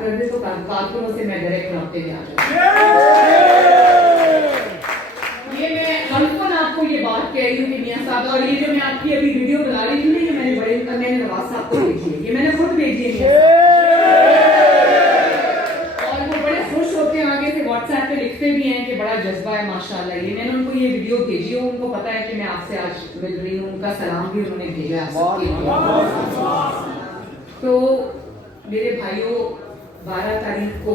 کر دے تو کارکنوں سے میں ڈائریکٹ رابطے میں آ جاؤں. یہ میں کلپن آپ کو یہ بات کہہ رہی ہوں کہ میاں صاحب, اور یہ جو میں آپ کی ابھی ویڈیو بنا رہی ہوں یہ میں نے نواز صاحب کو بھیجی ہے, یہ میں نے خود بھیجی ہے. اور وہ بڑے خوش ہوتے ہیں, آگے سے واٹس ایپ پہ لکھتے بھی ہیں کہ بڑا جذبہ ہے ماشاءاللہ. یہ میں نے ان کو یہ ویڈیو بھیجی ہے, ان کو پتا ہے کہ میں آپ سے آج مل رہی ہوں, ان کا سلام بھی انہوں نے بھیجا ہے. تو میرے بھائیوں, 12 تاریخ کو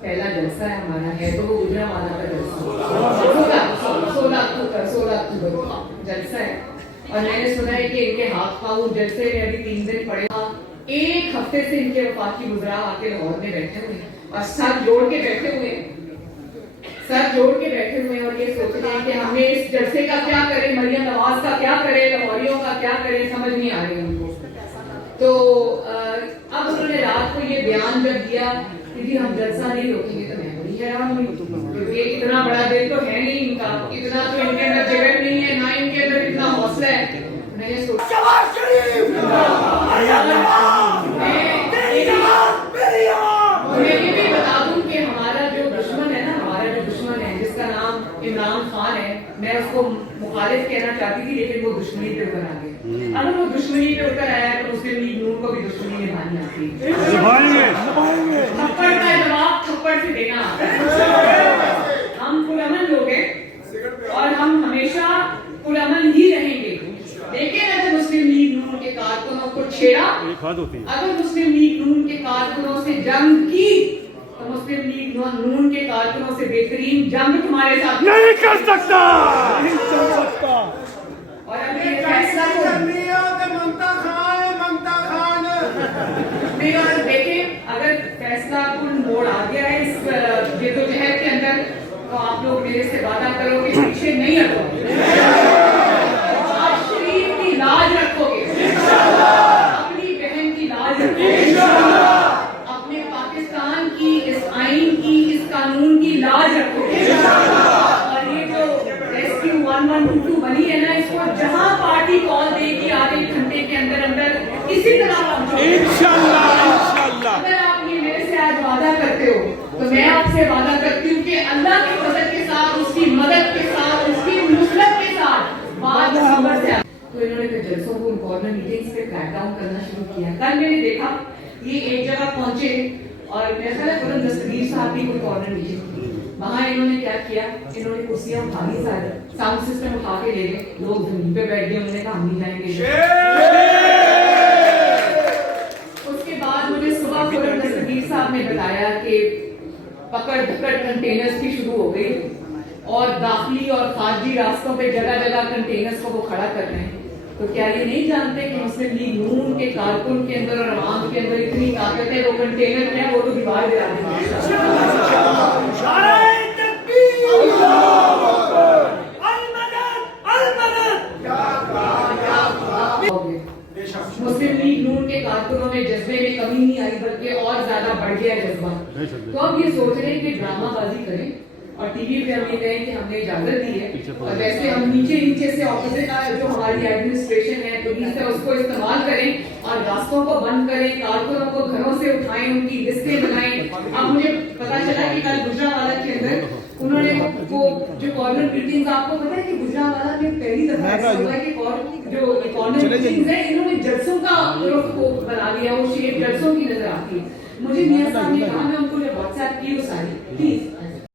پہلا جلسہ ہے ہمارا, ہے تو وہ گجرانوالہ کا جلسہ, 16 اکتوبر جلسہ ہے. اور میں نے سنا ہے کہ ان کے ہاتھ پاؤں جلسے میں ابھی 3 دن پڑے, 1 ہفتے سے ان کے وفاقی وزراء آ کے لاہور میں بیٹھے ہوئے ہیں اور سر جوڑ کے بیٹھے ہوئے ہیں, اور یہ سوچ رہے ہیں کہ ہمیں اس جلسے کا کیا کریں, مریم نواز کا کیا کریں, لاہوریوں کا کیا کریں, سمجھ نہیں آ رہی ان کو. تو اب انہوں نے رات کو یہ بیان جب دیا کہ جی ہم جلسہ نہیں روکیں گے, تو میں بڑی حیران ہوئی, کیونکہ اتنا بڑا دل تو ہے نہیں ان کا, اتنا تو ان کے اندر جگہ نہیں ہے, نہ ان کے اندر اتنا حوصلہ ہے. میں نے سوچا میں یہ بھی بتا دوں کہ ہمارا جو دشمن ہے نا, جس کا نام عمران خان ہے, میں اس کو مخالف کہنا چاہتی تھی لیکن وہ دشمنی پہ اتر آ گیا. اگر وہ دشمنی پہ اتر آیا تو مسلم لیگ نون کو بھی دشمنی نبھانی آتی ہے. تھپڑ کا جواب تھپڑ سے دینا آتا ہے. ہم پرامن لوگ ہیں اور ہم ہمیشہ پرامن ہی رہیں گے, لیکن اگر مسلم لیگ نون کے کارکنوں کو چھیڑا, اگر مسلم لیگ نون کے کارکنوں سے جنگ کی, تو مسلم لیگ نون کے کارکنوں سے بہترین جنگ تمہارے ساتھ نہیں کر سکتا. اور اب یہ فیصلہ دیکھیں, اگر فیصلہ کل موڑ آ گیا ہے اس جدوجہد کے اندر, تو آپ لوگ میرے سے وعدہ کرو کہ پیچھے نہیں ہٹو گے, شریف کی لاج رکھو گے, اپنی بہن کی لاج رکھو گے, اپنے پاکستان کی اس آئین کی, اس قانون کی لاج رکھو گے. اور یہ جو ریسکیو 1122 بنی ہے نا, اس کو جہاں پارٹی کال دے گی آدھے گھنٹے کے اندر اسی طرح پہنچو. اگر آپ یہ میرے سے آج وعدہ کرتے ہو تو میں آپ سے وعدہ کرتی ہوں کہ اللہ کی فضل کے ساتھ, اس کی مدد کے ساتھ, اس کی نصرت کے ساتھ بات سمجھ سے. تو انہوں نے جلسوں کو کارنر میٹنگز پہ کریک ڈاؤن کرنا شروع کیا. کل میں نے دیکھا یہ ایک جگہ پہنچے اور میرا خیال ہے فوراً دستگیر صاحب کی کوئی کارنر میٹنگ تھی, وہاں انہوں نے کیا کیا, انہوں نے کرسیاں اٹھا لی, سارے ساؤنڈ سسٹم اٹھا کے لے گئے, لوگ زمین پہ بیٹھ گئے, انہوں نے کہا ہم نہیں جائیں گے. اس کے بعد مجھے صبح فوراً دستگیر صاحب نے بتایا کہ پکڑ دھکڑ کنٹینرز کی شروع ہو گئی اور داخلی اور خارجی راستوں پہ جگہ جگہ کنٹینرز کو وہ کھڑا کر رہے ہیں. تو کیا یہ نہیں جانتے کہ مسلم لیگ نون کے کارکن کے اندر اور عوام کے اندر اتنی طاقت ہے, وہ کنٹینر میں وہ تو دیوار گرا دیں گے. مسلم لیگ نون کے کارکنوں میں جذبے میں کمی نہیں آئی بلکہ اور زیادہ بڑھ گیا جذبہ. تو اب یہ سوچ رہے ہیں کہ ڈرامہ بازی کریں اور ٹی وی پہ ہم یہ کہیں کہ ہم نے اجازت دی ہے, اور ویسے ہم نیچے سے اپوزٹ جو ہماری ایڈمنسٹریشن ہے پولیس ہے اس کو استعمال کریں اور راستوں کو بند کریں, کارکنوں کو گھروں سے اٹھائیں, ان کی لسٹیں بنائیں. اب مجھے پتا چلا کہ کل گجرانوالہ کے اندر انہوں نے وہ جو کارنر میٹنگز, آپ کو پتا ہے کہ گجرانوالہ میں پہلی دفعہ ایسا ہوا ہے کہ جو کارنر میٹنگز ہیں انہوں نے جلسوں کا رخ کو بنا لیا, وہ شیپ جلسوں کی نظر آتی ہے. مجھے میاں صاحب نے کہا, میں ان کو جو واٹس ایپ کی وہ ساری پلیز